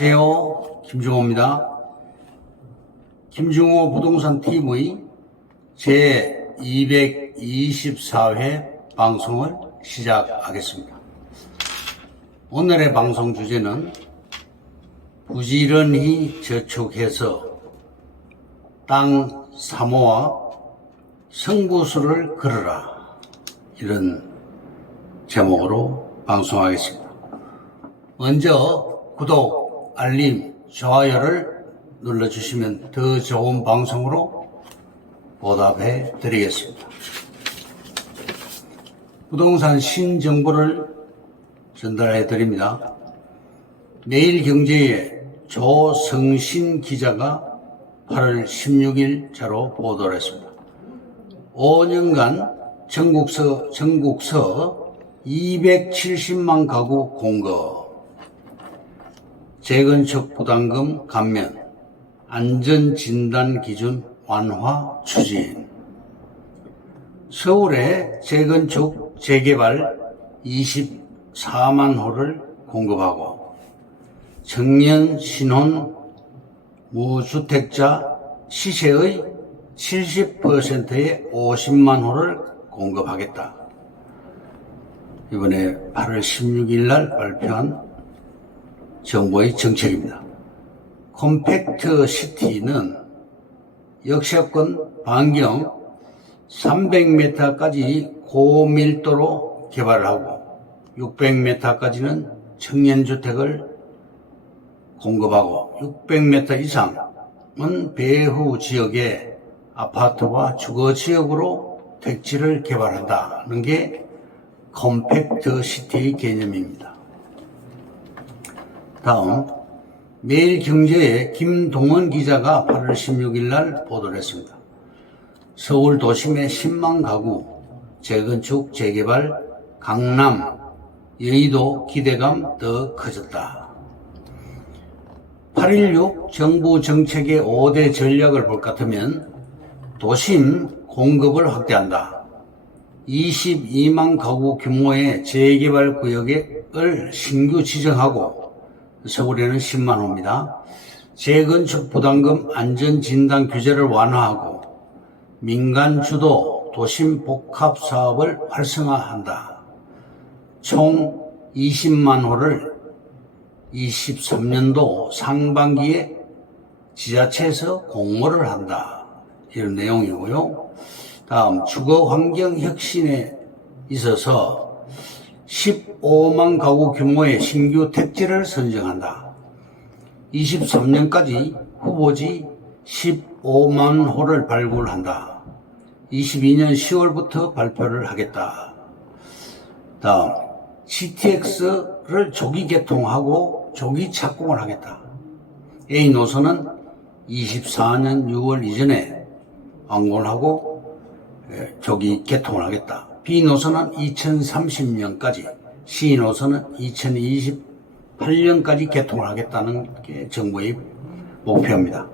안녕하세요. 김중호입니다. 김중호 부동산 TV의 제224회 방송을 시작하겠습니다. 오늘의 방송 주제는 부지런히 저축해서 땅 사모와 성구수를 걸어라, 이런 제목으로 방송하겠습니다. 먼저 구독, 알림, 좋아요를 눌러주시면 더 좋은 방송으로 보답해 드리겠습니다. 부동산 신정보를 전달해 드립니다. 매일경제의 조성신 기자가 8월 16일자로 보도를 했습니다. 5년간 전국서 270만 가구 공급, 재건축 부담금 감면, 안전진단 기준 완화 추진, 서울의 재건축 재개발 24만 호를 공급하고 청년 신혼 무주택자 시세의 70%의 50만 호를 공급하겠다. 이번에 8월 16일 날 발표한 정부의 정책입니다. 컴팩트 시티는 역세권 반경 300m까지 고밀도로 개발을 하고 600m까지는 청년주택을 공급하고 600m 이상은 배후 지역의 아파트와 주거지역으로 택지를 개발한다는 게 컴팩트 시티의 개념입니다. 다음, 매일경제의 김동원 기자가 8월 16일 날 보도를 했습니다. 서울 도심의 10만 가구 재건축 재개발, 강남, 여의도 기대감 더 커졌다. 8.16 정부 정책의 5대 전략을 볼 것 같으면 도심 공급을 확대한다. 22만 가구 규모의 재개발 구역을 신규 지정하고 서울에는 10만 호입니다. 재건축 부담금 안전진단 규제를 완화하고 민간 주도 도심 복합 사업을 활성화한다. 총 20만 호를 23년도 상반기에 지자체에서 공모를 한다. 이런 내용이고요. 다음, 주거환경 혁신에 있어서 15만 가구 규모의 신규 택지를 선정한다. 23년까지 후보지 15만 호를 발굴한다. 22년 10월부터 발표를 하겠다. 다음, GTX를 조기 개통하고 조기 착공을 하겠다. A 노선은 24년 6월 이전에 완공을 하고 조기 개통을 하겠다. B 노선은 2030년까지, C 노선은 2028년까지 개통을 하겠다는 게 정부의 목표입니다.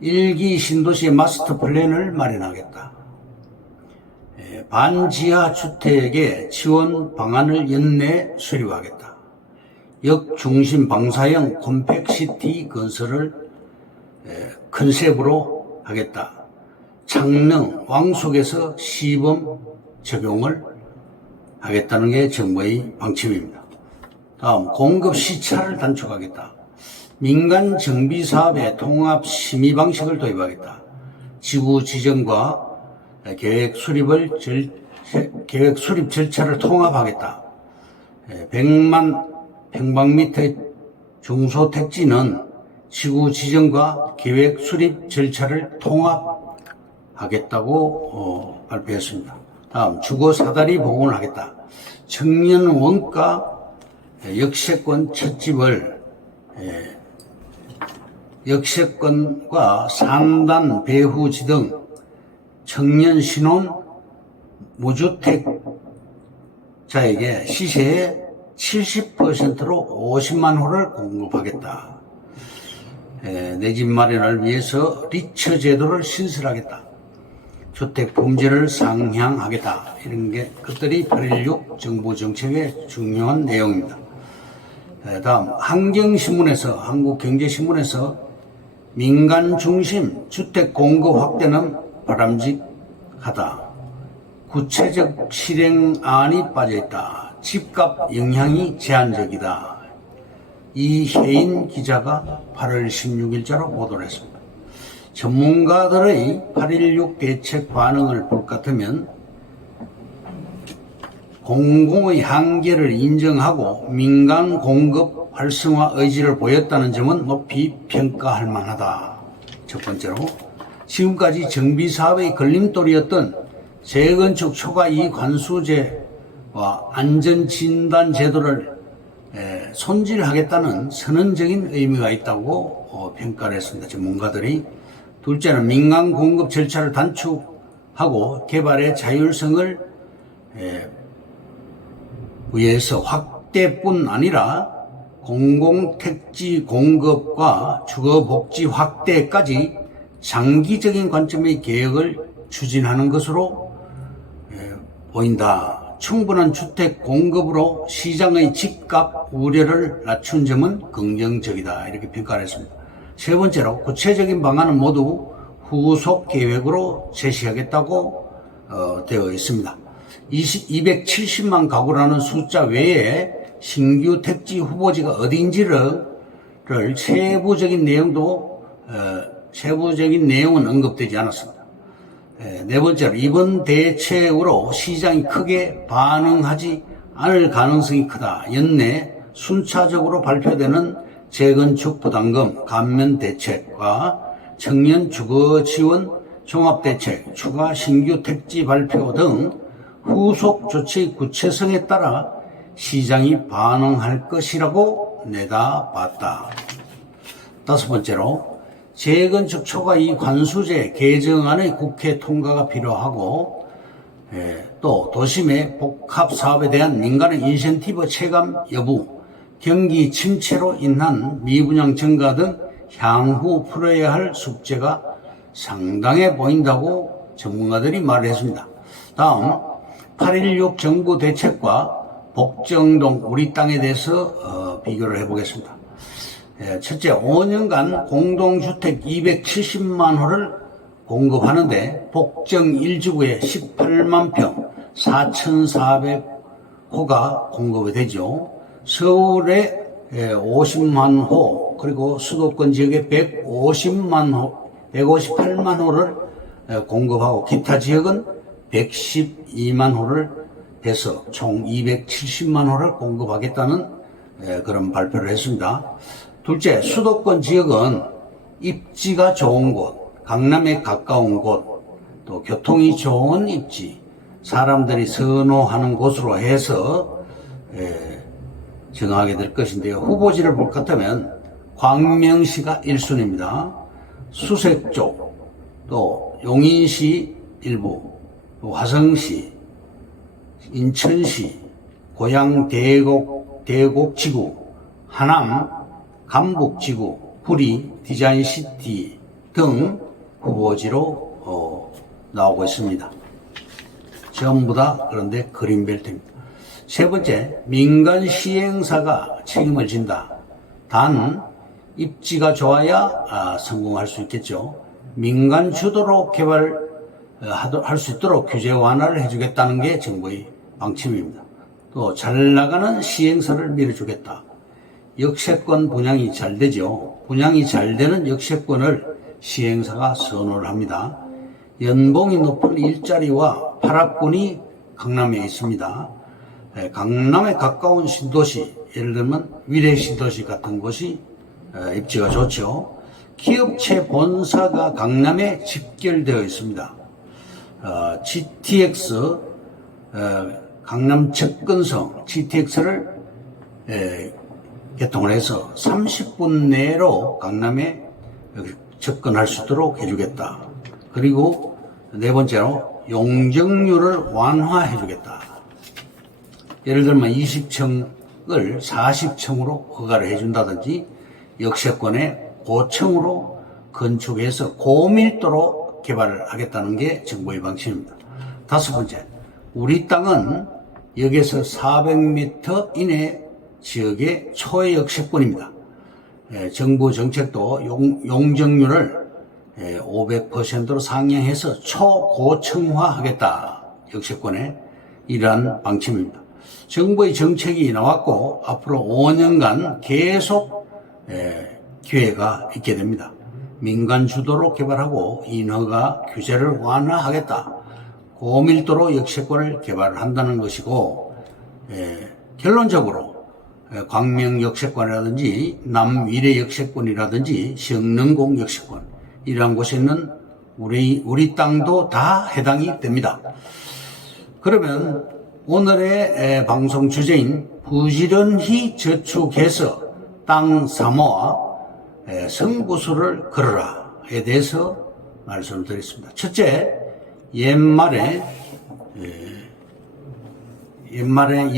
1기 신도시의 마스터 플랜을 마련하겠다. 반지하 주택의 지원 방안을 연내 수립하겠다. 역중심 방사형 컴팩시티 건설을 컨셉으로 하겠다. 창릉, 왕속에서 시범 적용을 하겠다는 게 정부의 방침입니다. 다음, 공급 시차를 단축하겠다. 민간 정비 사업의 통합 심의 방식을 도입하겠다. 지구 지정과 계획 수립 절차를 통합하겠다. 100만 평방미터 중소택지는 지구 지정과 계획 수립 절차를 통합하겠다고 발표했습니다. 다음, 주거 사다리 복원을 하겠다. 청년 원가 역세권 찻집을 역세권과 상단 배후지 등 청년 신혼 무주택자에게 시세의 70%로 50만 호를 공급하겠다. 내 집 마련을 위해서 리처 제도를 신설하겠다. 주택 품질을 상향하겠다. 이런 것들이 8.16 정부 정책의 중요한 내용입니다. 다음 한경신문에서 한국경제신문에서 민간 중심 주택 공급 확대는 바람직하다. 구체적 실행안이 빠져있다. 집값 영향이 제한적이다. 이혜인 기자가 8월 16일자로 보도를 했습니다. 전문가들의 8.16 대책 반응을 볼 것 같으면 공공의 한계를 인정하고 민간 공급 활성화 의지를 보였다는 점은 높이 평가할 만하다. 첫 번째로, 지금까지 정비사업의 걸림돌이었던 재건축 초과이익 환수제와 안전진단제도를 손질하겠다는 선언적인 의미가 있다고 평가를 했습니다. 전문가들이. 둘째는 민간 공급 절차를 단축하고 개발의 자율성을 위해서 확대뿐 아니라 공공택지 공급과 주거복지 확대까지 장기적인 관점의 개혁을 추진하는 것으로 보인다. 충분한 주택 공급으로 시장의 집값 우려를 낮춘 점은 긍정적이다. 이렇게 평가를 했습니다. 세 번째로, 구체적인 방안은 모두 후속 계획으로 제시하겠다고 되어 있습니다. 270만 가구라는 숫자 외에 신규 택지 후보지가 어딘지를 세부적인 내용은 언급되지 않았습니다. 네 번째로, 이번 대책으로 시장이 크게 반응하지 않을 가능성이 크다. 연내 순차적으로 발표되는 재건축 부담금 감면 대책과 청년 주거 지원 종합대책, 추가 신규 택지 발표 등 후속 조치의 구체성에 따라 시장이 반응할 것이라고 내다봤다. 다섯 번째로, 재건축 초과이익 환수제 개정안의 국회 통과가 필요하고, 또 도심의 복합사업에 대한 민간의 인센티브 체감 여부, 경기 침체로 인한 미분양 증가 등 향후 풀어야 할 숙제가 상당해 보인다고 전문가들이 말을 했습니다. 다음, 8.16 정부 대책과 복정동 우리 땅에 대해서 비교를 해보겠습니다. 첫째, 5년간 공동주택 270만 호를 공급하는데 복정 1지구에 18만 평, 4,400호가 공급이 되죠. 서울에 50만 호, 그리고 수도권 지역에 158만 호를 공급하고 기타 지역은 112만 호를 해서 총 270만 호를 공급하겠다는 그런 발표를 했습니다. 둘째, 수도권 지역은 입지가 좋은 곳, 강남에 가까운 곳, 또 교통이 좋은 입지, 사람들이 선호하는 곳으로 해서 정하게 될 것인데요. 후보지를 볼 것 같으면 광명시가 1순위입니다. 수색 쪽, 또 용인시 일부, 또 화성시, 인천시, 고양 대곡지구, 하남, 감북지구, 구리, 디자인시티 등 후보지로 나오고 있습니다. 전부 다 그런데 그린벨트입니다. 세 번째, 민간 시행사가 책임을 진다. 단, 입지가 좋아야 성공할 수 있겠죠. 민간 주도로 개발할 수 있도록 규제 완화를 해주겠다는 게 정부의 방침입니다. 또 잘 나가는 시행사를 밀어주겠다. 역세권 분양이 잘 되죠. 분양이 잘 되는 역세권을 시행사가 선호를 합니다. 연봉이 높은 일자리와 파락군이 강남에 있습니다. 강남에 가까운 신도시, 예를 들면 위례 신도시 같은 곳이 입지가 좋죠. 기업체 본사가 강남에 집결되어 있습니다. GTX, 강남 접근성 GTX를 개통을 해서 30분 내로 강남에 접근할 수 있도록 해주겠다. 그리고 네 번째로 용적률을 완화해주겠다. 예를 들면 20층을 40층으로 허가를 해준다든지 역세권에 고층으로 건축해서 고밀도로 개발을 하겠다는 게 정부의 방침입니다. 다섯 번째, 우리 땅은 여기서 400m 이내 지역의 초역세권입니다. 정부 정책도 용적률을 500%로 상향해서 초고층화하겠다. 역세권의 이러한 방침입니다. 정부의 정책이 나왔고 앞으로 5년간 계속 기회가 있게 됩니다. 민간 주도로 개발하고 인허가 규제를 완화하겠다. 고밀도로 역세권을 개발한다는 것이고 결론적으로 광명 역세권이라든지 남위례 역세권이라든지 성능공 역세권 이러한 곳에 있는 우리 땅도 다 해당이 됩니다. 그러면 오늘의 방송 주제인 부지런히 저축해서 땅 사모아 승부수를 걸어라에 대해서 말씀을 드리겠습니다. 첫째, 옛말에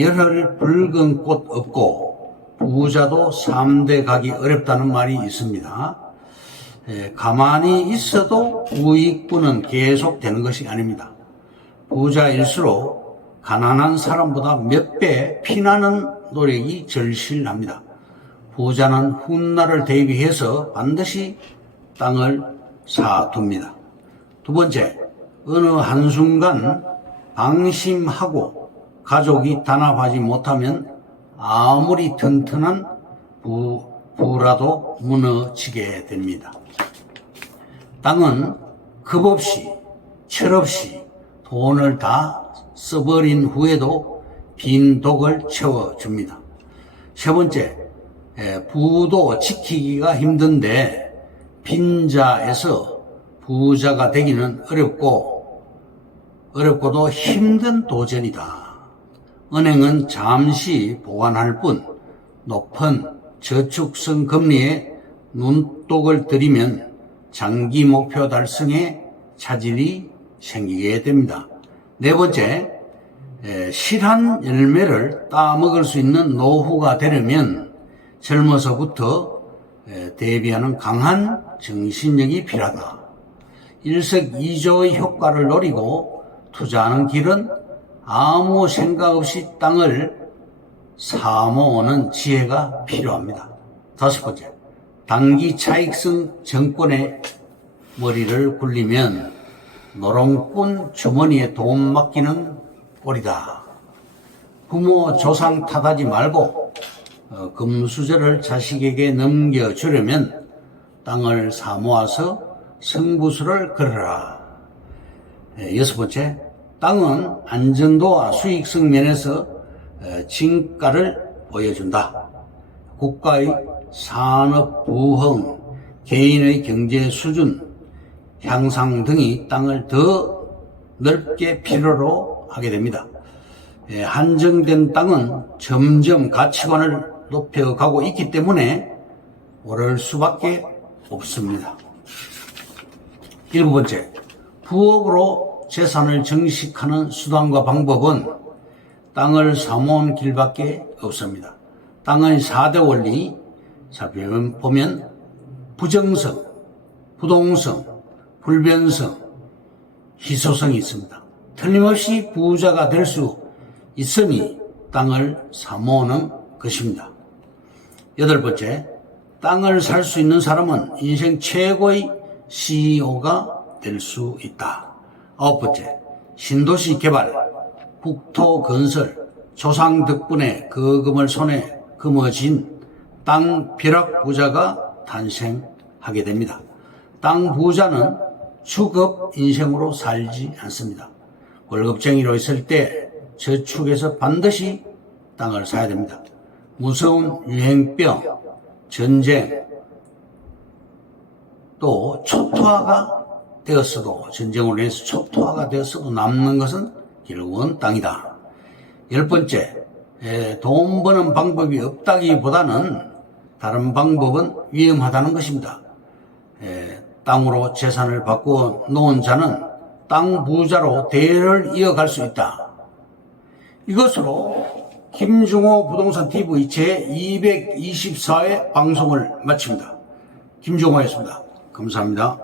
열흘 붉은 꽃 없고 부자도 3대 가기 어렵다는 말이 있습니다. 가만히 있어도 부익부는 계속되는 것이 아닙니다. 부자일수록 가난한 사람보다 몇 배 피나는 노력이 절실합니다. 부자는 훗날을 대비해서 반드시 땅을 사둡니다. 두 번째, 어느 한순간 방심하고 가족이 단합하지 못하면 아무리 튼튼한 부라도 무너지게 됩니다. 땅은 급없이 철없이 돈을 다 써버린 후에도 빈 독을 채워줍니다. 세 번째, 부도 지키기가 힘든데 빈자에서 부자가 되기는 어렵고도 힘든 도전이다. 은행은 잠시 보관할 뿐 높은 저축성 금리에 눈독을 들이면 장기 목표 달성에 차질이 생기게 됩니다. 네 번째, 실한 열매를 따먹을 수 있는 노후가 되려면 젊어서부터 대비하는 강한 정신력이 필요하다. 일석이조의 효과를 노리고 투자하는 길은 아무 생각 없이 땅을 사모으는 지혜가 필요합니다. 다섯 번째, 단기 차익성 정권에 머리를 굴리면 노롱꾼 주머니에 돈 맡기는 꼴이다. 부모 조상 탓하지 말고 금수저를 자식에게 넘겨주려면 땅을 사모아서 승부수를 걸어라. 여섯 번째, 땅은 안전도와 수익성 면에서 진가를 보여준다. 국가의 산업 부흥, 개인의 경제 수준 향상 등이 땅을 더 넓게 필요로 하게 됩니다. 한정된 땅은 점점 가치관을 높여가고 있기 때문에 오를 수밖에 없습니다. 일곱 번째, 부업으로 재산을 증식하는 수단과 방법은 땅을 사모은 길밖에 없습니다. 땅의 4대 원리 살펴보면 부정성, 부동성, 불변성, 희소성이 있습니다. 틀림없이 부자가 될 수 있으니 땅을 사모으는 것입니다. 여덟 번째, 땅을 살 수 있는 사람은 인생 최고의 CEO가 될 수 있다. 아홉 번째, 신도시 개발, 국토 건설, 조상 덕분에 거금을 손에 거머쥔 땅 벼락 부자가 탄생하게 됩니다. 땅 부자는 주급 인생으로 살지 않습니다. 월급쟁이로 있을 때 저축해서 반드시 땅을 사야 됩니다. 무서운 유행병, 전쟁, 또 초토화가 되었어도 전쟁으로 인해서 초토화가 되었어도 남는 것은 결국은 땅이다. 열 번째, 돈 버는 방법이 없다기보다는 다른 방법은 위험하다는 것입니다. 땅으로 재산을 바꾸어 놓은 자는 땅 부자로 대를 이어갈 수 있다. 이것으로 김중호 부동산 TV 제 224회 방송을 마칩니다. 김중호였습니다. 감사합니다.